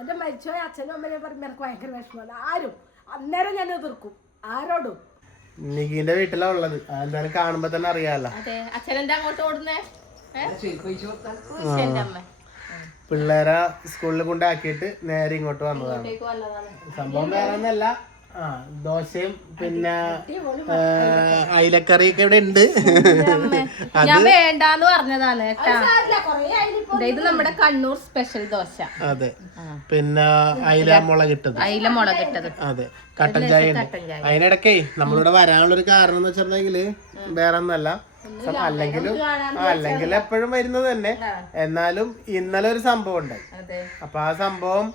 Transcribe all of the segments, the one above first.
എന്റെ മരിച്ചോയ അച്ഛനും അമ്മനെ പറയുമ്പോൾ എനിക്ക് ഭയങ്കര വിഷമമാണ്. ആരും അന്നേരം ഞാൻ എതിർക്കും ആരോടും. നികിന്റെ വീട്ടിലാ ഉള്ളത്, എന്തായാലും കാണുമ്പോ തന്നെ അറിയാലോ. അച്ഛനെന്താ അങ്ങോട്ട് ഓടുന്നേ? പിള്ളേരെ സ്കൂളിൽ കൊണ്ടാക്കിയിട്ട് നേരെ ഇങ്ങോട്ട് വന്നതാണ്. സംഭവം വേറെ ഒന്നല്ല, ദോശയും പിന്നെ അയിലക്കറിയൊക്കെ ഇവിടെ ഉണ്ട്. ഞാൻ വേണ്ടാന്ന് പറഞ്ഞതാണ് കേട്ടാ. ഇത് നമ്മുടെ കണ്ണൂർ സ്പെഷ്യൽ ദോശ. അതെ, പിന്നെ അയില മുളകിട്ടത്. അതെ, കട്ടൻ ചായ ഉണ്ട്. അതിനിടക്കേ നമ്മളിവിടെ വരാനുള്ളൊരു കാരണം എന്ന് വെച്ചിട്ടുണ്ടെങ്കില് വേറെ ഒന്നല്ല, അല്ലെങ്കിൽ എപ്പോഴും വരുന്നത് തന്നെ. എന്നാലും ഇന്നലെ ഒരു സംഭവം ഉണ്ടായി. അപ്പൊ ആ സംഭവം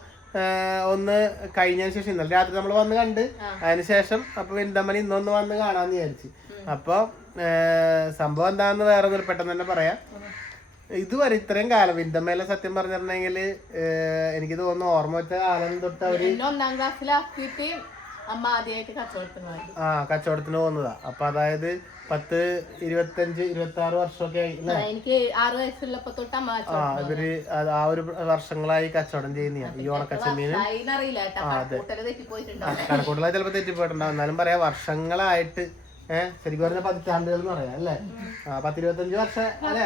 ഒന്ന് കഴിഞ്ഞതിന് ശേഷം ഇന്നലെ രാത്രി നമ്മൾ വന്ന് കണ്ട്, അതിനുശേഷം അപ്പൊ വിന്തമ്മൻ ഇന്നൊന്ന് വന്ന് കാണാന്ന് വിചാരിച്ചു. അപ്പൊ സംഭവം എന്താണെന്ന് വേറെ ഒന്നും പെട്ടെന്ന് തന്നെ പറയാം. ഇതുവരെ ഇത്രയും കാലം വിന്തമ്മയിലെ സത്യം പറഞ്ഞിട്ടുണ്ടെങ്കിൽ എനിക്ക് തോന്നുന്നു ഓർമ്മ വെച്ച കാലം തൊട്ട് അവര് 1ാം ക്ലാസ്സിലാക്കിയിട്ട് അമ്മ ആദ്യമായിട്ട് കച്ചവടത്തിന് പോകുന്നതാ. അപ്പൊ അതായത് 10, 25, 26 വർഷമൊക്കെ ആയി. എനിക്ക് 6 വയസ്സുള്ളപ്പോ തൊട്ട് അമ്മ ഇവര് ആ ഒരു വർഷങ്ങളായി കച്ചവടം ചെയ്യുന്ന ഈ ഉണക്കച്ചെമ്മീന്. കണക്കൂട്ടല ചിലപ്പോ തെറ്റിപ്പോയിട്ടുണ്ടാവും, എന്നാലും പറയാ വർഷങ്ങളായിട്ട്. ശരിക്കും പറഞ്ഞ പതിറ്റാണ്ടുകൾ എന്ന് പറയാം അല്ലേ? 10-25 വർഷം അല്ലേ?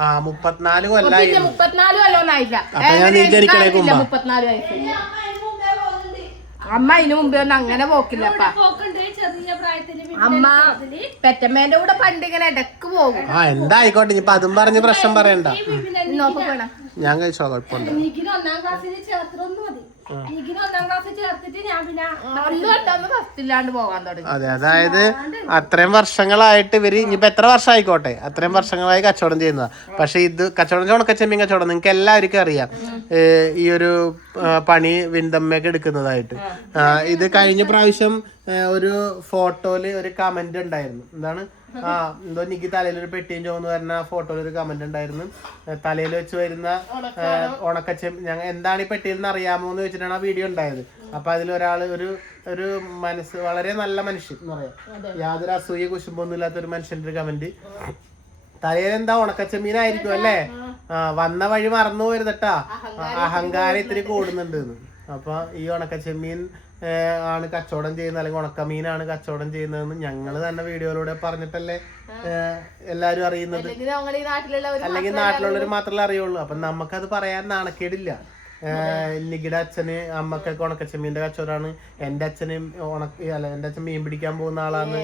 34 കൊല്ലായി. 34 കൊല്ലമൊന്നായില്ല. അമ്മ അതിന് മുമ്പേ ഒന്നും അങ്ങനെ പോക്കില്ലപ്പാ. അമ്മ പെറ്റമ്മേന്റെ കൂടെ പണ്ട് ഇങ്ങനെ ഇടക്ക് പോകും. എന്തായിക്കോട്ടെ, ഇനിയിപ്പൊ അതും പറഞ്ഞ് പ്രശ്നം പറയണ്ട. ഞാൻ കഴിച്ചോ, കുഴപ്പമില്ല. അതെ, അതായത് അത്രയും വർഷങ്ങളായിട്ട് ഇവര് ഇനിയിപ്പോ എത്ര വർഷം ആയിക്കോട്ടെ അത്രയും വർഷങ്ങളായി കച്ചവടം ചെയ്യുന്നതാ. പക്ഷെ ഇത് കച്ചവടം ഉണക്കച്ചെമ്മീൻ കച്ചവടം നിങ്ങൾക്ക് എല്ലാവർക്കും അറിയാം. ഈ ഒരു പണി വിന്തമ്മയൊക്കെ എടുക്കുന്നതായിട്ട്. ഇത് കഴിഞ്ഞ പ്രാവശ്യം ഒരു ഫോട്ടോയില് ഒരു കമന്റ് ഉണ്ടായിരുന്നു. എന്താണ്, എന്തോ എനിക്ക് തലയിൽ ഒരു പെട്ടിയും ചോന്ന് വരുന്ന ഫോട്ടോയിൽ ഒരു കമന്റ് ഉണ്ടായിരുന്നു. തലയിൽ വെച്ച് വരുന്ന ഉണക്കച്ചെമ്മീൻ എന്താണ് ഈ പെട്ടിയിൽ നിന്ന് അറിയാമോ എന്ന് വെച്ചിട്ടാണ് ആ വീഡിയോ ഉണ്ടായത്. അപ്പൊ അതിലൊരാള് ഒരു മനസ്സ് വളരെ നല്ല മനുഷ്യൻ എന്ന് പറയാം, യാതൊരു അസൂയ കുശുമ്പൊന്നും ഇല്ലാത്ത ഒരു മനുഷ്യന്റെ ഒരു കമന്റ്. തലയിൽ എന്താ ഉണക്കച്ചെമ്മീനായിരിക്കും അല്ലേ, വന്ന വഴി മറന്നു പോരുതട്ടാ, അഹങ്കാരം ഇത്തിരി കൂടുന്നുണ്ട്. അപ്പൊ ഈ ഉണക്കച്ചെമ്മീൻ ആണ് കച്ചവടം ചെയ്യുന്നത്, അല്ലെങ്കിൽ ഉണക്കമീനാണ് കച്ചവടം ചെയ്യുന്നതെന്ന് ഞങ്ങള് തന്നെ വീഡിയോയിലൂടെ പറഞ്ഞിട്ടല്ലേ എല്ലാരും അറിയുന്നത്. അല്ലെങ്കിൽ നാട്ടിലുള്ളവർ മാത്രമേ അറിയുള്ളൂ. അപ്പൊ നമുക്കത് പറയാൻ നാണക്കേടില്ല. നികിയുടെ അച്ഛന് അമ്മക്കൊക്കെ ഉണക്കച്ചെമ്മീന്റെ കച്ചവടമാണ്. എന്റെ അച്ഛനും എന്റെ അച്ഛൻ മീൻ പിടിക്കാൻ പോകുന്ന ആളാണ്.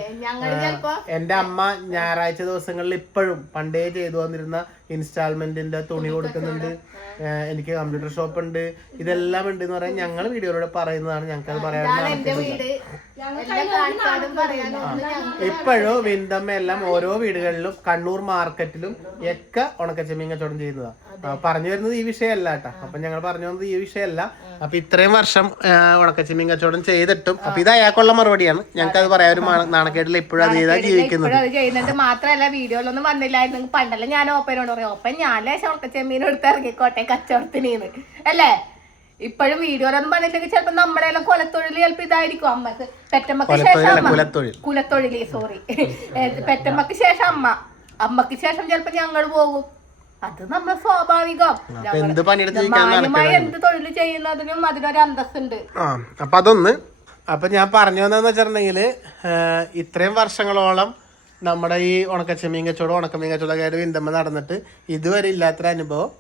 എന്റെ അമ്മ ഞായറാഴ്ച ദിവസങ്ങളിൽ ഇപ്പോഴും പണ്ടേ ചെയ്തു വന്നിരുന്ന ഇൻസ്റ്റാൾമെന്റിന്റെ തുണി കൊടുക്കുന്നുണ്ട്. എനിക്ക് കമ്പ്യൂട്ടർ ഷോപ്പ് ഉണ്ട്. ഇതെല്ലാം ഉണ്ട് എന്ന് പറയാൻ ഞങ്ങൾ വീഡിയോയിലൂടെ പറയുന്നതാണ്. ഞങ്ങൾക്ക് അത് പറയാൻ ഇപ്പോഴും വിന്തമ്മ എല്ലാം ഓരോ വീടുകളിലും കണ്ണൂർ മാർക്കറ്റിലും ഒക്കെ ഉണക്കച്ചെമ്മീൻ കച്ചവടം ചെയ്യുന്നതാണ്. പറഞ്ഞു വരുന്നത് ഈ വിഷയമല്ല കേട്ടോ. അപ്പൊ ഞങ്ങൾ പറഞ്ഞു വന്നത് ഈ വിഷയമല്ല. അപ്പൊ ഇത്രയും വർഷം ഉണക്കച്ചെമ്മീൻ കച്ചവടം ചെയ്തിട്ടും അപ്പൊ ഇത് അയാൾക്കുള്ള മറുപടിയാണ്. ഞങ്ങൾക്ക് അത് പറയാൻ ഒരു നാണക്കേടില്ല. ഇപ്പോഴും അത് ചെയ്താൽ ജീവിക്കുന്നത്. ചെയ്യുന്നത് മാത്രല്ല വീഡിയോയിലൊന്നും വന്നില്ലായിരുന്നു. പണ്ടല്ല ഞാൻ ഓപ്പനോട് പറയും, ഓപ്പൻ ഞാൻ ഉണക്കച്ചെമ്മീൻ എടുത്ത് ഇറങ്ങിക്കോട്ടെ കച്ചവടത്തിന് അല്ലേ. ഇപ്പോഴും വീഡിയോയിലൊന്നും പറഞ്ഞില്ലെങ്കിൽ ചിലപ്പോ നമ്മുടെ എല്ലാം കൊലത്തൊഴിൽ ചിലപ്പോ ഇതായിരിക്കും. അമ്മക്ക് പെറ്റമ്മക്ക് ശേഷം കുലത്തൊഴില് സോറി പെറ്റമ്മക്ക് ശേഷം അമ്മക്ക് ശേഷം ചിലപ്പോ ഞങ്ങൾ പോകും. അത് നമ്മൾ സ്വാഭാവികം. മാന്യമായി എന്ത് തൊഴിൽ ചെയ്യുന്നതിനും അതിനൊരു അന്തസ്സുണ്ട്. അപ്പൊ അതൊന്ന് അപ്പൊ ഞാൻ പറഞ്ഞു വന്നതെന്ന് വെച്ചിട്ടുണ്ടെങ്കില് ഇത്രയും വർഷങ്ങളോളം നമ്മുടെ ഈ ഉണക്കച്ചെമ്മീൻ കച്ചവടം ഉണക്കമീൻ കച്ചവടക്കാരുടെ വിന്തമ്മ നടന്നിട്ട് ഇതുവരെ ഇല്ലാത്തൊരു അനുഭവം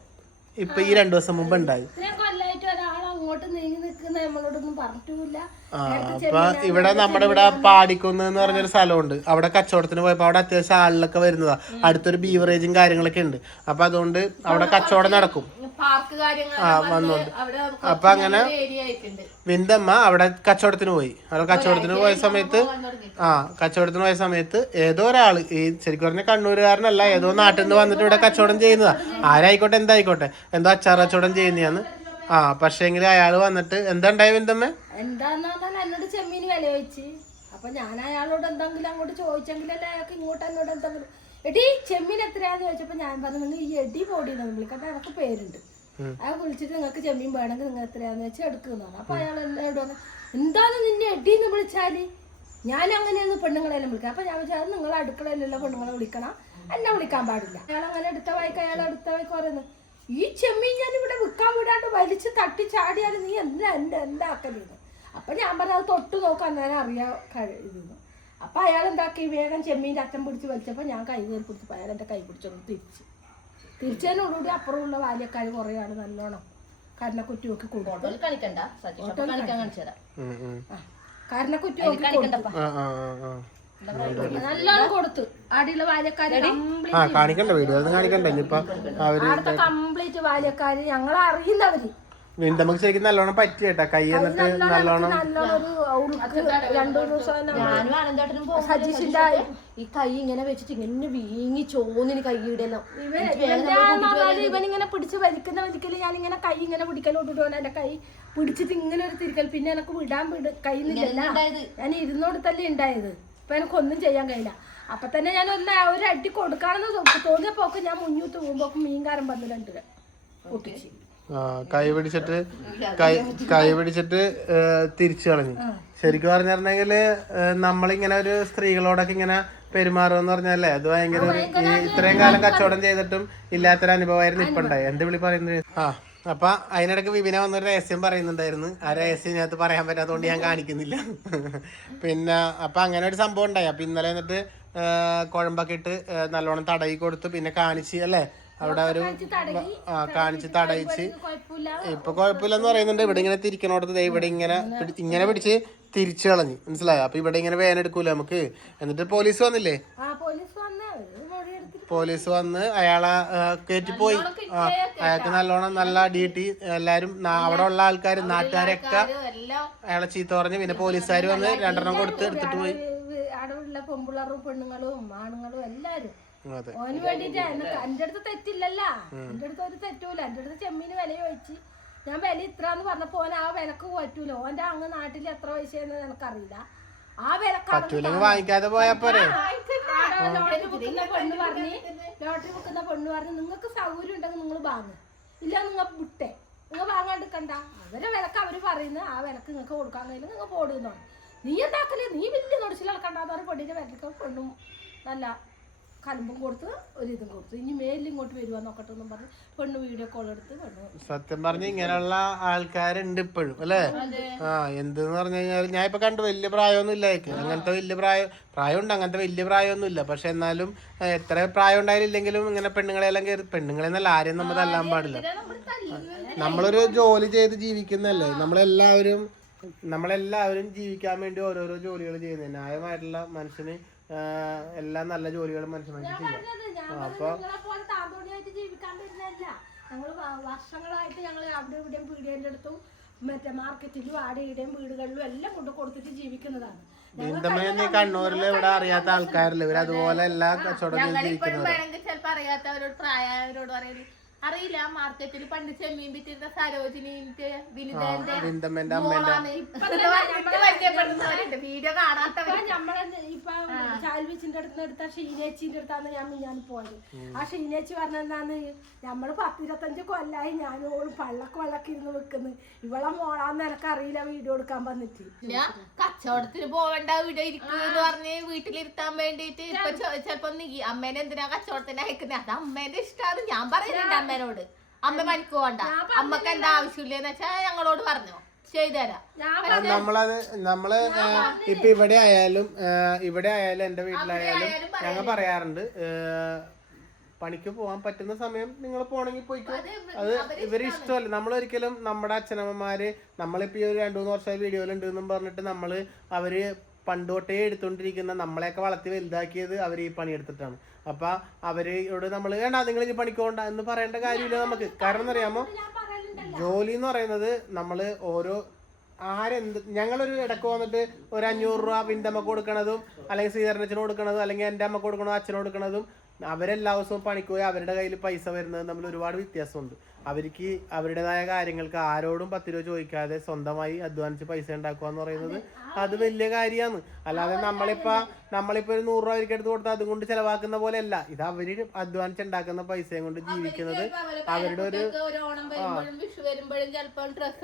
ഇപ്പൊ ഈ 2 ദിവസം മുമ്പ് ഉണ്ടായി. അപ്പൊ ഇവിടെ നമ്മുടെ ഇവിടെ പാടിക്കുന്ന് എന്ന് പറഞ്ഞൊരു സ്ഥലമുണ്ട്. അവിടെ കച്ചവടത്തിന് പോയപ്പോ അവിടെ അത്യാവശ്യം ആളിലൊക്കെ വരുന്നതാ. അടുത്തൊരു ബീവറേജും കാര്യങ്ങളൊക്കെ ഉണ്ട്. അപ്പൊ അതുകൊണ്ട് അവിടെ കച്ചവടം നടക്കും. വന്നോണ്ട് അപ്പൊ അങ്ങനെ വിന്തമ്മ അവിടെ കച്ചവടത്തിന് പോയി. അവിടെ കച്ചവടത്തിന് പോയ സമയത്ത് ഏതോ ഒരാള്, ഈ ശരിക്കും പറഞ്ഞ കണ്ണൂരുകാരനല്ല, ഏതോ നാട്ടിൽ നിന്ന് വന്നിട്ട് ഇവിടെ കച്ചവടം ചെയ്യുന്നതാ. ആരായിക്കോട്ടെ എന്തായിക്കോട്ടെ, എന്തോ അച്ചാർ കച്ചവടം ചെയ്യുന്നതാണ്. പക്ഷേങ്കിൽ അയാള് വന്നിട്ട് എന്താ ഉണ്ടായ വിന്തമ്മ എന്താന്ന് എന്നോട് ചെമ്മീന് വില ചോദിച്ച്. അപ്പൊ ഞാൻ അയാളോട് എന്തെങ്കിലും അങ്ങോട്ട് ചോദിച്ചെങ്കിലല്ലേ അയാൾക്ക് ഇങ്ങോട്ട് എന്നോട് എന്തെങ്കിലും എടി ചെമ്മീൻ എത്രയാന്ന് ചോദിച്ചപ്പോ ഞാൻ പറഞ്ഞു, ഈ എടി പൊടിയെന്ന് വിളിക്കട്ടെ, എനിക്ക് പേരുണ്ട്. അയാൾ വിളിച്ചിട്ട് നിങ്ങൾക്ക് ചെമ്മീൻ വേണമെങ്കിൽ നിങ്ങൾ എത്രയാന്ന് വെച്ചാൽ എടുക്കുന്നതാണ്. അപ്പൊ അയാൾ എന്നോട് പറഞ്ഞു, എന്താണ് നിന്നെ എടിന്ന് വിളിച്ചാല്, ഞാൻ അങ്ങനെയൊന്നും പെണ്ണുങ്ങളെല്ലാം വിളിക്കാം. അപ്പൊ ഞാൻ വിളിച്ചാൽ നിങ്ങൾ അടുക്കളയിലുള്ള പെണ്ണുങ്ങളെ വിളിക്കണം, എന്നെ വിളിക്കാൻ പാടില്ല. അയാൾ അങ്ങനെ എടുത്ത വഴിക്ക് പറയുന്നത് ഈ ചെമ്മീൻ ഞാൻ ഇവിടെ വിൽക്കാൻ വിടാണ്ട് വലിച്ച് തട്ടി ചാടിയാൽ നീ എന്താക്കലിന്ന്. അപ്പൊ ഞാൻ പറഞ്ഞ അത് തൊട്ട് നോക്കാൻ ഞാൻ അറിയാൻ കഴിയുന്നു. അപ്പൊ അയാൾ എന്താക്കി വേഗം ചെമ്മീൻ്റെ അറ്റം പിടിച്ച് വലിച്ചപ്പോൾ ഞാൻ കൈ കയറി പിടിച്ചപ്പോൾ അയാൾ എൻ്റെ കൈ പിടിച്ചോണ്ട് തിരിച്ചതിനോടുകൂടി അപ്പുറമുള്ള ബാല്യക്കാർ കുറേ ആൾ നല്ലോണം കരണക്കുറ്റി നോക്കി കൊടുക്കും. കരണക്കുറ്റി നോക്കി നല്ലോണം കൊടുത്തു. അടിയിലെ ബാല്യക്കാര് അവിടുത്തെ കംപ്ലീറ്റ് ബാല്യക്കാര് ഞങ്ങളെ അറിയുന്നവര് നമുക്ക് ശരിക്കും നല്ലോണം പറ്റി കേട്ടാ. കൈ എന്നിട്ട് നല്ലോണം സജീഷിന്റെ ഈ കൈ ഇങ്ങനെ വെച്ചിട്ട് ഇങ്ങനെ വീങ്ങി ചോന്നിന് കൈയിടണം. ഇവനിങ്ങനെ പിടിച്ച് വലിക്കല് ഞാനിങ്ങനെ കൈ ഇങ്ങനെ പിടിക്കലോട്ടിട്ട് എന്റെ കൈ പിടിച്ചിട്ട് ഇങ്ങനെ ഒരു തിരിക്കൽ. പിന്നെ എനിക്ക് വിടാൻ കഴിയുന്നില്ല. ഞാൻ ഇരുന്നോടത്തല്ലേ ഉണ്ടായത്. ഇപ്പൊ എനിക്കൊന്നും ചെയ്യാൻ കഴിയില്ല. അപ്പൊ തന്നെ ഞാൻ ഒരു അടി കൊടുക്കാണെന്ന് തോന്നിയപ്പോക്ക് ഞാൻ മുന്നൂത്ത് പോകുമ്പോക്ക് മീൻകാരൻ വന്നിട്ടുണ്ട് പൊട്ടിച്ച് കൈ പിടിച്ചിട്ട് തിരിച്ചു കളഞ്ഞു. ശരിക്കും പറഞ്ഞിട്ടുണ്ടെങ്കില് നമ്മളിങ്ങനെ ഒരു സ്ത്രീകളോടൊക്കെ ഇങ്ങനെ പെരുമാറുമെന്ന് പറഞ്ഞാലേ അത് ഭയങ്കര ഇത്രയും കാലം കച്ചവടം ചെയ്തിട്ടും ഇല്ലാത്തൊരു അനുഭവമായിരുന്നു ഇപ്പൊ ഉണ്ടായി. എന്ത് വിളി പറയുന്നത്. അപ്പൊ അതിനിടയ്ക്ക് വിപിന വന്നൊരു രഹസ്യം പറയുന്നുണ്ടായിരുന്നു. ആ രഹസ്യം ഇതിനകത്ത് പറയാൻ പറ്റാത്തതുകൊണ്ട് ഞാൻ കാണിക്കുന്നില്ല. പിന്നെ അപ്പൊ അങ്ങനെ ഒരു സംഭവം ഉണ്ടായി. അപ്പൊ ഇന്നലെ എന്നിട്ട് കുഴമ്പൊക്കെ ഇട്ട് നല്ലോണം തടയി കൊടുത്തു. പിന്നെ കാണിച്ച് അല്ലേ അവിടെ ഒരു കാണിച്ച് തടയിച്ച് ഇപ്പൊ കുഴപ്പമില്ലെന്ന് പറയുന്നുണ്ട്. ഇവിടെ ഇങ്ങനെ തിരിക്കണോടത്ത് ഇവിടെ ഇങ്ങനെ പിടിച്ച് തിരിച്ചു കളഞ്ഞു. മനസ്സിലായോ? അപ്പൊ ഇവിടെ ഇങ്ങനെ വേനെടുക്കൂല നമുക്ക്. എന്നിട്ട് പോലീസ് വന്നില്ലേ? പോലീസ് വന്ന് അയാളെ കയറ്റിപ്പോയി. അയാൾക്ക് നല്ലോണം നല്ല ഡ്യൂട്ടി എല്ലാരും അവിടെ ഉള്ള ആൾക്കാർ നാട്ടുകാരൊക്കെ അയാളെ ചീത്ത പറഞ്ഞ് പിന്നെ പോലീസുകാർ വന്ന് 2 കൊടുത്ത് എടുത്തിട്ട് പോയി. അവിടെയുള്ള പെൺപിള്ളറും പെണ്ണുങ്ങളും ആണുങ്ങളും എല്ലാരും ഓന് വേണ്ടിട്ട് എന്റെ അടുത്ത് തെറ്റില്ലല്ലോ. എന്റെ അടുത്ത് ഒരു തെറ്റൂല. എന്റെ അടുത്ത് ചെമ്മീന് വില ചോദിച്ച് ഞാൻ വില ഇത്രന്ന് പറഞ്ഞപ്പോ ഓൻ ആ വിലക്ക് പറ്റൂല. ഓന്റെ അങ്ങ് നാട്ടിൽ എത്ര പൈസയെന്ന് എനിക്കറിയില്ല. ആ വിലക്കാരെ വാങ്ങിക്കാതെ പോയപ്പോരെ ലോട്ടറി വിൽക്കുന്ന പെണ്ണ് പറഞ്ഞ് നിങ്ങൾക്ക് സൗകര്യം ഉണ്ടെങ്കിൽ നിങ്ങൾ വാങ്ങും, ഇല്ല നിങ്ങൾ വിട്ടേ, നിങ്ങൾ വാങ്ങാണ്ടിക്കണ്ട. അവരെ വിലക്ക് അവര് പറയുന്നത് ആ വിലക്ക് നിങ്ങൾക്ക് കൊടുക്കാൻ കഴിയില്ല, നിങ്ങൾ പോടുന്നു. നീ എന്താക്കല്ലേ, നീ വലിയ നൊടിച്ചിൽ ഇളക്കണ്ടാന്ന് പറഞ്ഞ പെണ്ണിന്റെ വിലക്ക് പെണ്ണും നല്ല കലമ്പും കൊടുത്ത് ഒരു ഇതും കൊടുത്തു. ഇനി മേലിൽ ഇങ്ങോട്ട് വരുവാ നോക്കട്ടെ എന്നും പറഞ്ഞ് പെണ്ണ് വീഡിയോ കോൾ എടുത്ത് പെണ്ണ്. സത്യം പറഞ്ഞ ഇങ്ങനെയുള്ള ആൾക്കാരുണ്ട് ഇപ്പോഴും അല്ലേ. എന്തെന്ന് പറഞ്ഞു കഴിഞ്ഞാൽ ഞാൻ ഇപ്പൊ കണ്ടു വലിയ പ്രായമൊന്നും ഇല്ല. അങ്ങനത്തെ വലിയ പ്രായമുണ്ട്, അങ്ങനത്തെ വലിയ പ്രായമൊന്നും ഇല്ല. പക്ഷെ എന്നാലും എത്ര പ്രായം ഉണ്ടായാലില്ലെങ്കിലും ഇങ്ങനെ പെണ്ണുങ്ങളെല്ലാം കയറി, പെണ്ണുങ്ങളെന്നല്ല ആരെയും നമ്മൾ തല്ലാൻ പാടില്ല. നമ്മളൊരു ജോലി ചെയ്ത് ജീവിക്കുന്നല്ലേ. നമ്മളെല്ലാവരും ജീവിക്കാൻ വേണ്ടി ഓരോരോ ജോലികൾ ചെയ്യുന്നത്. ന്യായമായിട്ടുള്ള മനുഷ്യന് എല്ലാ നല്ല ജോലികളും മനുഷ്യന്മാർക്ക് ചെയ്യാം. അപ്പൊ ജീവിക്കാൻ പറ്റുന്നതല്ല. ഞങ്ങള് വർഷങ്ങളായിട്ട് ഞങ്ങൾ അവിടെ ഇവിടെയും പീടികേന്റെ അടുത്തും മറ്റേ മാർക്കറ്റിലും ആടെയുടെയും വീടുകളിലും എല്ലാം കൊണ്ട് കൊടുത്തിട്ട് ജീവിക്കുന്നതാണ്. കണ്ണൂരിൽ ഇവിടെ അറിയാത്ത ആൾക്കാരില്ല, ഇവർ അതുപോലെ എല്ലാ കച്ചവടം ജീവിക്കുന്നത്. ചിലപ്പോ അറിയാത്തവരോട് പ്രായവരോട് പറയുന്നത് അറിയില്ല. മാർക്കറ്റിൽ പണ്ട് ചെമ്മീൻ വിറ്റിരുന്ന സരോജിനിന്റെ വിന്തമ്മന്റെ വീഡിയോ കാണാത്തവർ നമ്മളെ ഇപ്പൊ ചാൽവിച്ചിന്റെ അടുത്ത് എടുത്ത ഷീനേച്ചിന്റെ അടുത്താണ് ഞാൻ പോയത്. ആ ഷീനേച്ചി പറഞ്ഞെന്താന്ന്, നമ്മള് 10-25 കൊല്ലായി ഞാനോളും പള്ളക്ക് ഇരുന്ന് വെക്കുന്നു. ഇവളെ മോളാന്ന് എനക്കറിയില്ല വീഡിയോ എടുക്കാൻ വന്നിട്ട്. കച്ചവടത്തിന് പോവേണ്ട ഇവിടെ ഇരിക്കുന്ന് പറഞ്ഞ് വീട്ടിലിരുത്താൻ വേണ്ടിട്ട് ഇപ്പൊ ചിലപ്പോ അമ്മേനെ എന്തിനാ കച്ചവടത്തിന് അയക്കുന്നത്, അത് അമ്മേന്റെ ഇഷ്ടമാണ്. ഞാൻ പറയുന്നുണ്ട് അമ്മേനോട്, അമ്മ പണിക്ക് പോകണ്ട, അമ്മക്ക് എന്താ ആവശ്യമില്ലെന്ന് വെച്ചാ ഞങ്ങളോട് പറഞ്ഞോ, ചെയ്തുതരാം. നമ്മള് ഇപ്പൊ ഇവിടെ ആയാലും എന്റെ വീട്ടിലായാലും ഞങ്ങൾ പറയാറുണ്ട്, പണിക്ക് പോകാൻ പറ്റുന്ന സമയം നിങ്ങൾ പോണെങ്കിൽ പോയിക്കോ. അത് ഇവര് ഇഷ്ടമല്ല. നമ്മളൊരിക്കലും നമ്മുടെ അച്ഛനമ്മമാര് നമ്മളിപ്പോ ഈ ഒരു 2-3 വർഷമായി വീഡിയോയിലുണ്ട് എന്നും പറഞ്ഞിട്ട് അവര് പണ്ടോട്ടേ എടുത്തോണ്ടിരിക്കുന്ന നമ്മളെയൊക്കെ വളർത്തി വലുതാക്കിയത് അവർ ഈ പണിയെടുത്തിട്ടാണ്. അപ്പൊ അവരോട് നമ്മൾ വേണ്ട നിങ്ങൾ ഇനി പണിക്കോണ്ട എന്ന് പറയേണ്ട കാര്യമില്ല നമുക്ക്. കാരണം എന്നറിയാമോ, ജോലി എന്ന് പറയുന്നത് നമ്മള് ഞങ്ങളൊരു ഇടക്ക് വന്നിട്ട് ഒരു 500 രൂപ വിന്തമ്മക്ക് കൊടുക്കണതും അല്ലെങ്കിൽ ശ്രീധരനച്ഛന് കൊടുക്കണതും അല്ലെങ്കിൽ എൻ്റെ അമ്മക്ക് കൊടുക്കണതും അച്ഛന് കൊടുക്കണതും അവരെല്ലാ ദിവസവും പണിക്ക് പോയി അവരുടെ കയ്യിൽ പൈസ വരുന്നത് തമ്മിൽ ഒരുപാട് വ്യത്യാസമുണ്ട്. അവർക്ക് അവരുടേതായ കാര്യങ്ങൾക്ക് ആരോടും 10 രൂപ ചോദിക്കാതെ സ്വന്തമായി അധ്വാനിച്ച് പൈസ ഉണ്ടാക്കുക എന്ന് പറയുന്നത് അത് വലിയ കാര്യമാണ്. അല്ലാതെ നമ്മളിപ്പോ ഒരു 100 രൂപ അവർക്ക് എടുത്ത് കൊടുത്താൽ അതുകൊണ്ട് ചെലവാക്കുന്ന പോലെ അല്ല. ഇത് അവര് അധ്വാനിച്ചുണ്ടാക്കുന്ന പൈസയും കൊണ്ട് ജീവിക്കുന്നത് അവരുടെ ഒരു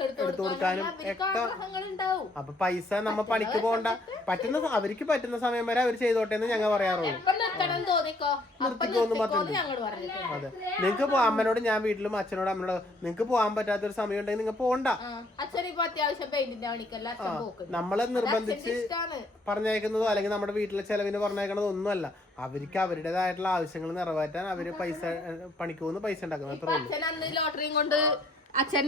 എടുത്തു കൊടുക്കാനും ഒക്കെ. അപ്പൊ പൈസ നമ്മ പണിക്ക് പോകണ്ട, അവർക്ക് പറ്റുന്ന സമയം വരെ അവർ ചെയ്തോട്ടെ എന്ന് ഞങ്ങൾ പറയാറുള്ളൂ. നിർത്തിക്കോന്ന് പറഞ്ഞിട്ടുണ്ട്. ഞങ്ങൾ പറഞ്ഞിട്ടുണ്ട്. അതെ, നിങ്ങക്ക് അമ്മനോട് ഞാൻ വീട്ടിലും അച്ഛനോട് അമ്മനോട് നിങ്ങൾക്ക് പോകാൻ പറ്റാത്തൊരു സമയം ഉണ്ടെങ്കിൽ നിങ്ങൾ പോകണ്ട. അച്ഛനിപ്പോ അത്യാവശ്യം പെയിന്റിന്റെ പണിക്കല്ല അച്ഛൻ പോക്ക്. നമ്മളെ നിർബന്ധിച്ച് പറഞ്ഞയക്കുന്നതോ അല്ലെങ്കിൽ നമ്മുടെ വീട്ടിലെ ചെലവിന് പറഞ്ഞയക്കണതോ ഒന്നുമല്ല. അവർക്ക് അവരുടേതായിട്ടുള്ള ആവശ്യങ്ങൾ നിറവേറ്റാൻ അവര് പൈസ പണിക്ക് പോകുന്ന പൈസ ഉണ്ടാക്കുന്നത് അത്രേ ഉള്ളൂ. അച്ഛൻ അന്ന് ലോട്ടറിയും കൊണ്ട് അച്ഛൻ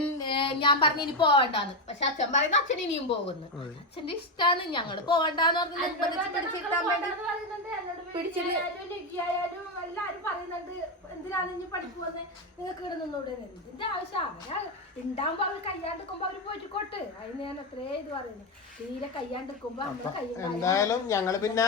ഞാൻ പറഞ്ഞു ഇനി പോവണ്ടാന്ന്. പക്ഷെ അച്ഛൻ പറയുന്ന അച്ഛൻ ഇനിയും പോകുന്നു. അച്ഛന്റെ ഇഷ്ടാണ്. ഞങ്ങള് പോവണ്ടാന്ന് പറഞ്ഞ് പിടിച്ചിട്ടാൻ വേണ്ടി പിടിച്ചിട്ട് എല്ലാരും പറയുന്നുണ്ട് എന്തിനാണ് ഇനി പഠിപ്പ് വന്നേ, നിങ്ങൾക്ക് ഇവിടെ നിന്നൂടെ. എന്തിന്റെ ആവശ്യം, അവരാ ഉണ്ടാകുമ്പോ അവർ കയ്യാണ്ടിരിക്കുമ്പോ അവര് പോയിക്കോട്ട്. അതിന് ഞാൻ അത്രേ ഇത് പറയുന്നത്. തീരെ കയ്യാണ്ടിരിക്കുമ്പോ എന്തായാലും ഞങ്ങള് പിന്നെ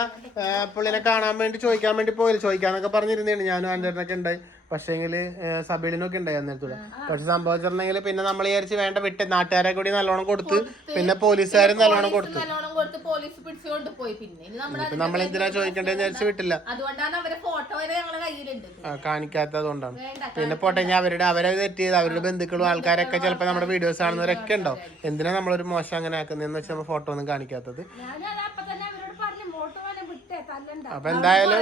പുള്ളിനെ കാണാൻ വേണ്ടി ചോദിക്കാൻ വേണ്ടി പോയില്ല. ചോദിക്കാന്നൊക്കെ പറഞ്ഞിരുന്നേണ് ഞാനും ആൻഡേട്ടനൊക്കെ ഉണ്ടായി. പക്ഷേങ്കില് സബീലിനൊക്കെ ഉണ്ടായി അന്നേരത്തൂടെ. പക്ഷെ സംഭവിച്ചിട്ടുണ്ടെങ്കിൽ പിന്നെ നമ്മൾ വിചാരിച്ച് വേണ്ട വിട്ട് നാട്ടുകാരെ കൂടി നല്ലോണം കൊടുത്ത് പിന്നെ പോലീസുകാരും നല്ലോണം കൊടുത്തു. പോലീസ് പിടിച്ചുകൊണ്ട് പോയി. പിന്നെ നമ്മൾ എന്തിനാ ചോദിക്കണ്ടേന്ന് വിചാരിച്ച് വിട്ടില്ല. അതുകൊണ്ടാണ് അവരെ ഫോട്ടോ വരെ ഞങ്ങളെ കയ്യിലുണ്ട്. കാണിക്കാത്തത് കൊണ്ടാണ്. പിന്നെ പോട്ടെ, ഞാൻ അവരെ തെറ്റിയത് അവരുടെ ബന്ധുക്കളും ആൾക്കാരൊക്കെ ചിലപ്പോ നമ്മുടെ വീഡിയോസ് കാണുന്നവരൊക്കെ ഉണ്ടാവും. എന്തിനാ നമ്മളൊരു മോശം അങ്ങനെ ആക്കുന്നതെന്ന് വെച്ചാൽ നമ്മൾ ഫോട്ടോ ഒന്നും കാണിക്കാത്തത്. അപ്പൊ എന്തായാലും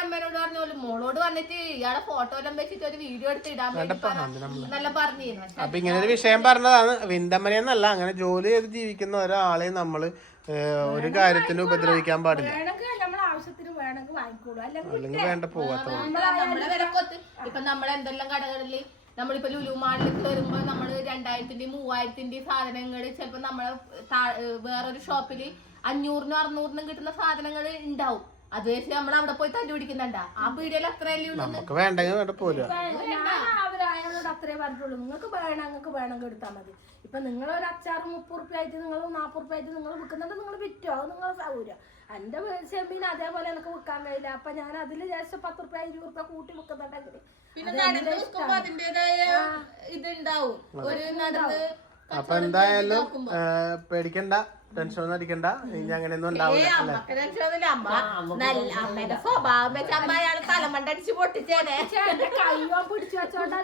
അമ്മേനോട് പറഞ്ഞോളൂ മോളോട് വന്നിട്ട് ഇയാളെ ഫോട്ടോ എല്ലാം വെച്ചിട്ട് ഒരു വീഡിയോ എടുത്ത് ഇടാൻ നല്ല പറഞ്ഞിരുന്നു. അപ്പൊ ഇങ്ങനെ ഒരു വിഷയം പറഞ്ഞതാണ്. വിന്തമ്മനെന്നല്ല, അങ്ങനെ ജോലി ചെയ്ത് ജീവിക്കുന്ന ഒരാളെ നമ്മള് ഒരു കാര്യത്തിന് ഉപദ്രവിക്കാൻ പാടില്ല. അല്ലെങ്കിൽ വേണ്ട പോവാത്ത നമ്മളെ വിലക്കൊത്ത് ഇപ്പൊ നമ്മളെന്തെല്ലാം കടകളില് നമ്മളിപ്പോ ലുലു മാളിലേക്ക് വരുമ്പോ നമ്മള് 2000-ന്റെയും 3000-ന്റെയും സാധനങ്ങൾ ചിലപ്പോ നമ്മളെ വേറൊരു ഷോപ്പില് 500-നും 600-നും കിട്ടുന്ന സാധനങ്ങൾ ഉണ്ടാവും. അത് വെച്ച് നമ്മൾ അവിടെ പോയി തല്ലു പിടിക്കുന്നുണ്ടാ. ആ പീടികയിൽ അത്രയല്ലേ ഉള്ളൂ. നമുക്ക് വേണ്ടെങ്കിൽ വേണ്ട പോരാ. അവരയാളോട് അത്രേ പറഞ്ഞിട്ടുള്ളൂ. നിങ്ങൾക്ക് വേണമെങ്കിൽ എടുത്താൽ മതി. ഇപ്പൊ നിങ്ങളൊരു അച്ചാറ് 30 റുപ്യ ആയിട്ട് നിങ്ങൾ 40 റുപ്യ ആയിട്ട് നിങ്ങൾ വിൽക്കുന്നുണ്ട്, നിങ്ങൾ വിറ്റോ, അത് നിങ്ങളെ സൗകര്യം. എന്റെ ചെമ്മീൻ അതേപോലെ എനിക്ക് വിൽക്കാൻ കഴിയില്ല. അപ്പൊ ഞാൻ അതിൽ ജസ്റ്റ് 10 റുപ്യ 20 റുപ്യ കൂട്ടി വിൽക്കുന്നുണ്ടെങ്കിൽ അതിന്റേതായ ഇതുണ്ടാവും. ഒരു നടന്ന് അപ്പൊ എന്തായാലും പേടിക്കണ്ട, ടെൻഷൻ ഒന്നും അടിക്കണ്ട. ഇനി അങ്ങനെയൊന്നും ഉണ്ടാവില്ല. അമ്മേന്റെ സ്വഭാവം വെച്ച് അമ്മ അയാൾ തലമണ്ടടിച്ച് പൊട്ടിച്ചേനെ. കയ്യോ പിടിച്ചു വെച്ചോണ്ടാ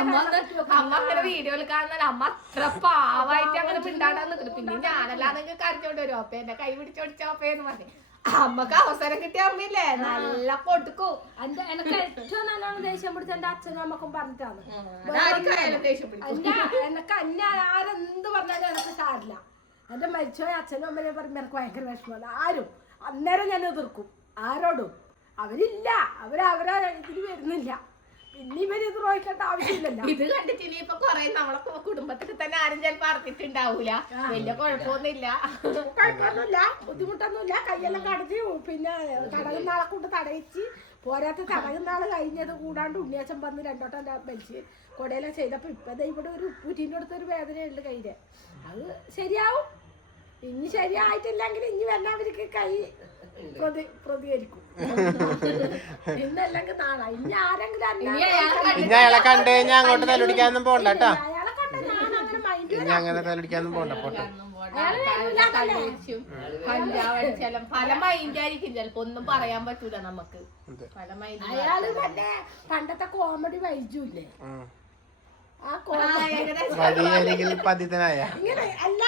അമ്മ അങ്ങനെ വീഡിയോയിൽ കാണുന്ന അമ്മ അത്ര പാവായിട്ട് അങ്ങനെ മിണ്ടാണ്ടാ നിൽക്കുന്നു. പിന്നെ ഞാനല്ലാന്നെങ്കിൽ കരച്ചോണ്ട് വരും. അപ്പൊ എന്റെ കൈ പിടിച്ചോടിച്ചോപ്പേന്ന് പറഞ്ഞു. അമ്മക്ക് അവസരം കിട്ടിയ അമ്മയില്ലേ നല്ല കൊടുക്കും. എനിക്ക് ഏറ്റവും നല്ലോണം ദേഷ്യം പിടിച്ച എന്റെ അച്ഛനും അമ്മക്കും പറഞ്ഞിട്ടാണ്. എനക്ക് അന്നെ ആരെന്ത് പറഞ്ഞാലും എനിക്ക് സാരില്ല. എന്റെ മരിച്ചുപോയ അച്ഛനും അമ്മനെ പറയുമ്പോ എനിക്ക് ഭയങ്കര വിഷമമല്ല. ആരും അന്നേരം ഞാൻ എതിർക്കും. ആരോടും അവരില്ല, അവരവരാ ഇതിന് വരുന്നില്ല. പിന്നെ ഇവര് ഇത് നോക്കേണ്ട ആവശ്യമില്ലല്ലോ. ഇത് കണ്ടിട്ട് ഇനിയിപ്പൊ കൊറേ നമ്മളെ കുടുംബത്തിൽ തന്നെ ആരും ചിലപ്പോ അറിഞ്ഞിട്ടുണ്ടാവൂല. വലിയ കുഴപ്പമൊന്നുമില്ല, ബുദ്ധിമുട്ടൊന്നുമില്ല. കയ്യെല്ലാം കടഞ്ഞ് പിന്നെ തടകുന്നാളെ കൊണ്ട് തടയിച്ച് പോരാത്ത തടകുന്നാള് കഴിഞ്ഞത് കൂടാണ്ട് ഉണ്ണിയാച്ചൻ വന്ന് 2 വട്ടം വലിച്ച് കൊടയെല്ലാം ചെയ്തപ്പോ ഇപ്പൊ ഇവിടെ ഒരു ഉപ്പൂറ്റിന്റെ അടുത്തൊരു വേദനയുണ്ട് കയ്യില്. അത് ശരിയാവും. ഇനി ശരിയായിട്ടില്ലെങ്കിൽ ഇനി വന്നവർക്ക് കൈ പ്രതികരിക്കും. ഇന്നല്ലെങ്കിൽ നാളെ ഇനി ആരെങ്കിലും ഇനി അയാളെ കണ്ടു കഴിഞ്ഞാൽ അങ്ങോട്ട് തലപിടിക്കാനൊന്നും പോണ്ട കേട്ടാ. ഇനി അങ്ങനെ തലപിടിക്കാനൊന്നും പോണ്ട. പോട്ടെ, പല മൈൻഡായിരിക്കും ചിലപ്പോ. ഒന്നും പറയാൻ പറ്റൂല നമുക്ക്. അയാള് തന്നെ പണ്ടത്തെ കോമഡി വൈജൂല്ലേ, ആ ഇങ്ങനെ അല്ല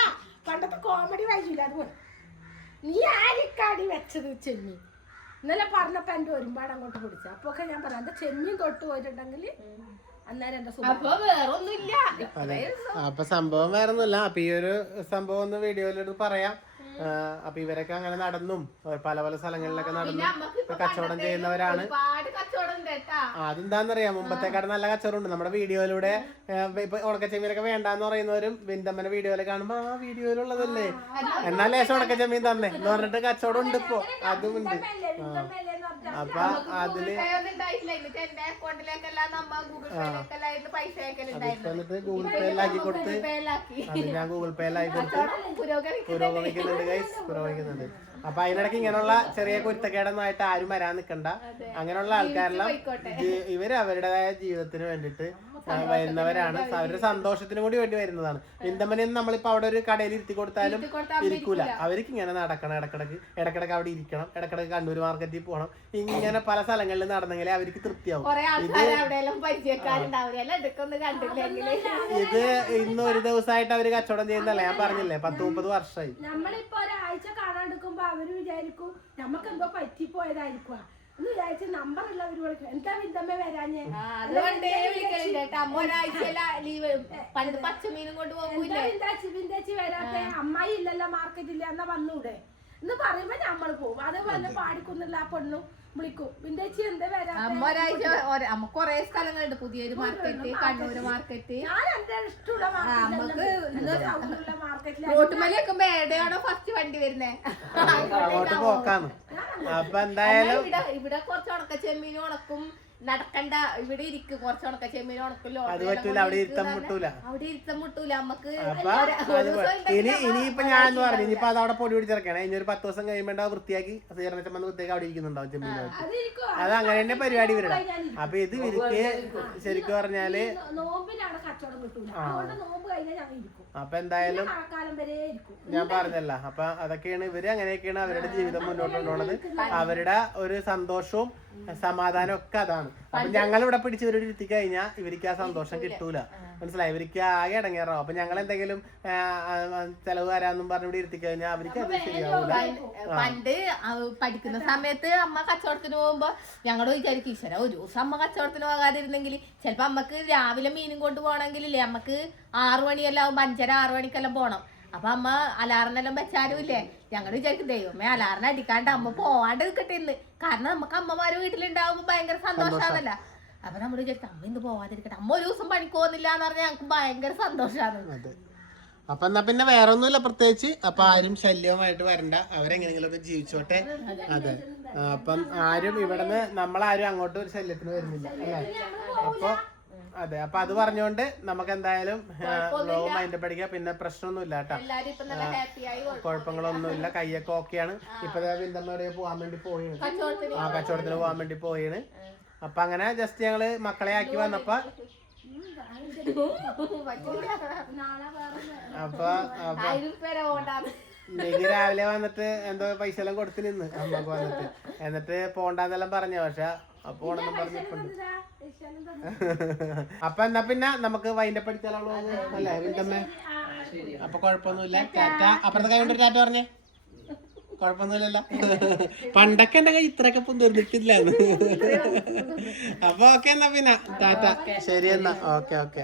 പണ്ടത്തെ കോമഡി വൈജൂല. അതുപോലെ നീ ആരിക്കാടി വെച്ചത് ചെമ്മീൻ ഇന്നലെ പറഞ്ഞപ്പോ എന്റെ ഒരുപാട് അങ്ങോട്ട് പിടിച്ച. അപ്പൊ ഒക്കെ ഞാൻ പറയാം എന്റെ ചെമ്മീൻ തൊട്ട് പോയിട്ടുണ്ടെങ്കിൽ അന്നേരം എന്റെ അപ്പൊ സംഭവം വേറെ ഒന്നുമില്ല. അപ്പൊ ഈ ഒരു സംഭവം ഒന്ന് വീഡിയോയിലെടുത്ത് പറയാം. അപ്പൊ ഇവരൊക്കെ അങ്ങനെ നടന്നും പല പല സ്ഥലങ്ങളിലൊക്കെ നടന്നും കച്ചവടം ചെയ്യുന്നവരാണ്. അതെന്താന്നറിയാം, മുമ്പത്തെക്കാട് നല്ല കച്ചവടം ഉണ്ട്. നമ്മുടെ വീഡിയോയിലൂടെ ഇപ്പൊ ഉണക്കച്ചെമ്മീനൊക്കെ വേണ്ടാന്ന് പറയുന്നവരും വിന്തമ്മന്റെ വീഡിയോയില് കാണുമ്പോ ആ വീഡിയോയിലുള്ളതല്ലേ എന്നാൽ ലേശം ഉണക്കച്ചെമ്മീൻ തന്നെ എന്ന് പറഞ്ഞിട്ട് കച്ചവടം ഉണ്ട് ഇപ്പൊ. അതും ഉണ്ട്. അപ്പൊ അതില് വന്നിട്ട് ഗൂഗിൾ പേയിലാക്കി കൊടുത്ത് ഞാൻ ഗൂഗിൾ പേയിലാക്കി കൊടുത്ത് പുരോഗമിക്കുന്നുണ്ട് ഗൈസ്, പുരോഗമിക്കുന്നുണ്ട്. അപ്പൊ അതിനിടയ്ക്ക് ഇങ്ങനെയുള്ള ചെറിയ കുരുത്തക്കേടൊന്നും ആയിട്ട് ആരും വരാൻ നിൽക്കണ്ട. അങ്ങനെയുള്ള ആൾക്കാരെല്ലാം ഇവര് അവരുടേതായ ജീവിതത്തിന് വേണ്ടിട്ട് വരുന്നവരാണ്. അവരുടെ സന്തോഷത്തിന് കൂടി വേണ്ടി വരുന്നതാണ്. വിന്തമ്മനെ നമ്മളിപ്പോ അവിടെ ഒരു കടയിൽ ഇരുത്തി കൊടുത്താലും ഇരിക്കൂല. അവർക്ക് ഇങ്ങനെ നടക്കണം, ഇടക്കിടക്ക് അവിടെ ഇരിക്കണം, ഇടക്കിടക്ക് കണ്ണൂർ മാർക്കറ്റിൽ പോകണം. ഇങ്ങനെ പല സ്ഥലങ്ങളിൽ നടന്നെങ്കിലേ അവർക്ക് തൃപ്തിയാവും. ഇത് ഇന്ന് ഒരു ദിവസമായിട്ട് അവര് കച്ചവടം ചെയ്യുന്നല്ലേ, ഞാൻ പറഞ്ഞില്ലേ 10-30 വർഷമായി. നമ്മളിപ്പോ ഒരാഴ്ച കാണാണ്ടിരിക്കുമ്പോ അവര് വിചാരിക്കും നമുക്ക് എന്തോ പറ്റിപ്പോയതായിരിക്കും എന്ന് വിചാരിച്ച നമ്പർ ഉള്ള ഒരു എന്താ വിന്തമ്മ വരാഞ്ഞേ. അതുകൊണ്ടേ വിളിക്കലുണ്ട്. അമ്മ ഒരാഴ്ച ലീവ് പണ്ട് പച്ചമീനും കൊണ്ട് പോകൂല്ലേ. വിന്തേച്ചി വരാത്തെ അമ്മായി ഇല്ലല്ലോ മാർക്കറ്റില്ല എന്നാ വന്നൂടെ എന്ന് പറയുമ്പോ നമ്മള് പോകും. അതേപോലെ പാടിക്കുന്നില്ല ആ പെണ്ണും വിളിക്കും വിന്തേച്ചി എന്താ വരാ. അമ്മ ഒരാഴ്ച നമുക്ക് കൊറേ സ്ഥലങ്ങളുണ്ട്. പുതിയൊരു മാർക്കറ്റ്, കണ്ണൂര് മാർക്കറ്റ്. ഞാൻ എന്റെ ഇഷ്ടമുള്ള നമുക്ക് മാർക്കറ്റിൽ റോട്ടുമല വെക്കുമ്പോ എവിടെയാണോ ഫസ്റ്റ് വണ്ടി വരുന്നേ അങ്ങോട്ട് പോക്കാന്ന്. അപ്പൊ എന്തായാലും ഇവിടെ കുറച്ച് ഉണക്ക ചെമ്മീനും ഉണക്കും. നടക്കണ്ട, ഇവിടെ ഇരിക്കും. കുറച്ച് ഉണക്ക ചെമ്മീനും ഉണക്കല്ലോ. അത് പറ്റൂല, അവിടെ ഇരുത്തം മുട്ടൂല. അവിടെ ഇരുത്തം മുട്ടൂല നമുക്ക്. അപ്പൊ ഇനിയിപ്പൊ ഞാൻ പറഞ്ഞു ഇനിയിപ്പൊ അത് അവിടെ പൊടി പിടിച്ചിറക്കണം. ഇനി ഒരു 10 ദിവസം കഴിയുമ്പോ വൃത്തിയാക്കി സീരണച്ചമ്മ വൃത്തിയാക്കി അവിടെ ഇരിക്കുന്നുണ്ടാവും ചെമ്മീൻ. അത് അങ്ങനെ തന്നെ പരിപാടി വരണം. അപ്പൊ ഇത് ഇവർക്ക് ശരിക്കും പറഞ്ഞാല് നോമ്പിനാണ് കച്ചവടം കിട്ടൂല. അതുകൊണ്ട് നോമ്പ് കഴിഞ്ഞാൽ ഞങ്ങൾ ഇരിക്കും. അപ്പൊ എന്തായാലും കാലം വരെ ഇരിക്കും. ഞാൻ പറഞ്ഞല്ല. അപ്പൊ അതൊക്കെയാണ് ഇവര്, അങ്ങനെയൊക്കെയാണ് അവരുടെ ജീവിതം മുന്നോട്ട് കൊണ്ടുപോകുന്നത്. അവരുടെ ഒരു സന്തോഷവും സമാധാനവും ഒക്കെ അതാണ്. അപ്പൊ ഞങ്ങൾ ഇവിടെ പിടിച്ച് ഇവരോട് ഇരുത്തി കഴിഞ്ഞാൽ ഇവർക്ക് ആ സന്തോഷം കിട്ടൂല. മനസ്സിലായി? ഇവർക്ക് ആകെ ഇടങ്ങേറാവും. അപ്പൊ ഞങ്ങൾ എന്തെങ്കിലും ചെലവ് വരാന്നും പറഞ്ഞ് ഇവിടെ ഇരുത്തി കഴിഞ്ഞാൽ അവർക്ക് അത് ശരിയാവൂല. പണ്ട് പഠിക്കുന്ന സമയത്ത് അമ്മ കച്ചവടത്തിന് പോകുമ്പോ ഞങ്ങള് വിചാരിക്കും ഈശ്വര ഒരു ദിവസം അമ്മ കച്ചവടത്തിന് പോകാതിരുന്നെങ്കിൽ ചിലപ്പോ അമ്മക്ക് രാവിലെ മീനും കൊണ്ട് പോകണമെങ്കിലേ അമ്മക്ക് 6 മണിയെല്ലാം ആവുമ്പോ 5:30-6 മണിക്കെല്ലാം പോണം. അപ്പൊ അമ്മ അലാറിനെല്ലാം വെച്ചാലും ഇല്ലേ ഞങ്ങൾ വിചാരിക്കും ദൈവമേ അലാറിനെ അടിക്കാണ്ട് അമ്മ പോവാണ്ട് നിൽക്കട്ടെ ഇന്ന്. കാരണം നമുക്ക് അമ്മമാര് വീട്ടിലുണ്ടാവുമ്പോ ഭയങ്കര സന്തോഷാണല്ല. അപ്പൊ നമ്മൾ വിചാരിക്കും അമ്മ ഇന്ന് പോവാതിരിക്കട്ടെ. അമ്മ ഒരു ദിവസം പണിക്ക് പോകുന്നില്ല എന്ന് പറഞ്ഞാൽ ഞങ്ങൾക്ക് ഭയങ്കര സന്തോഷമാണ്. അപ്പൊ എന്നാ പിന്നെ വേറെ ഒന്നുമില്ല പ്രത്യേകിച്ച്. അപ്പൊ ആരും ശല്യവുമായിട്ട് വരണ്ട, അവരെങ്ങനെങ്കിലും ഒക്കെ ജീവിച്ചോട്ടെ. അതെ, അപ്പം ആരും ഇവിടുന്ന് നമ്മളാരും അങ്ങോട്ട് ഒരു ശല്യത്തിന് വരുന്നില്ല അല്ലേ. അപ്പൊ അതെ, അപ്പൊ അത് പറഞ്ഞുകൊണ്ട് നമുക്ക് എന്തായാലും മൈൻഡ് പഠിക്കുക. പിന്നെ പ്രശ്നമൊന്നുമില്ല കേട്ടോ, കുഴപ്പങ്ങളൊന്നുമില്ല. കൈയൊക്കെ ഓക്കെയാണ്. ഇപ്പൊ വിന്തമ്മയുടെ പോവാൻ വേണ്ടി പോയാണ്, കച്ചവടത്തിന് പോവാൻ വേണ്ടി പോയാണ്. അപ്പൊ അങ്ങനെ ജസ്റ്റ് ഞങ്ങള് മക്കളെ ആക്കി വന്നപ്പോ അപ്പൊ നെഗി രാവിലെ വന്നിട്ട് എന്തോ പൈസ എല്ലാം കൊടുത്ത് നിന്ന് അമ്മക്ക് വന്നിട്ട്, എന്നിട്ട് പോണ്ടെന്നെല്ലാം പറഞ്ഞ. പക്ഷെ പോണെന്നും പറഞ്ഞിട്ടുണ്ട്. അപ്പൊ എന്നാ പിന്നെ നമുക്ക് വൈൻഡപ്പ് അടിച്ചാലോ അല്ലേ വിന്തമ്മേ? അപ്പൊ കുഴപ്പമൊന്നുമില്ല. ടാറ്റ. അപ്പുറത്തെ കൈ കൊണ്ട് ടാറ്റ പറഞ്ഞേ. കുഴപ്പമൊന്നുമില്ലല്ലോ. പണ്ടൊക്കെ എന്റെ കൈ ഇത്രയൊക്കെ പൊന്തിർന്നിട്ടില്ലാന്ന്. അപ്പൊ ഓക്കെ എന്നാ പിന്നെ ടാറ്റ. ശരി എന്നാ. ഓക്കെ.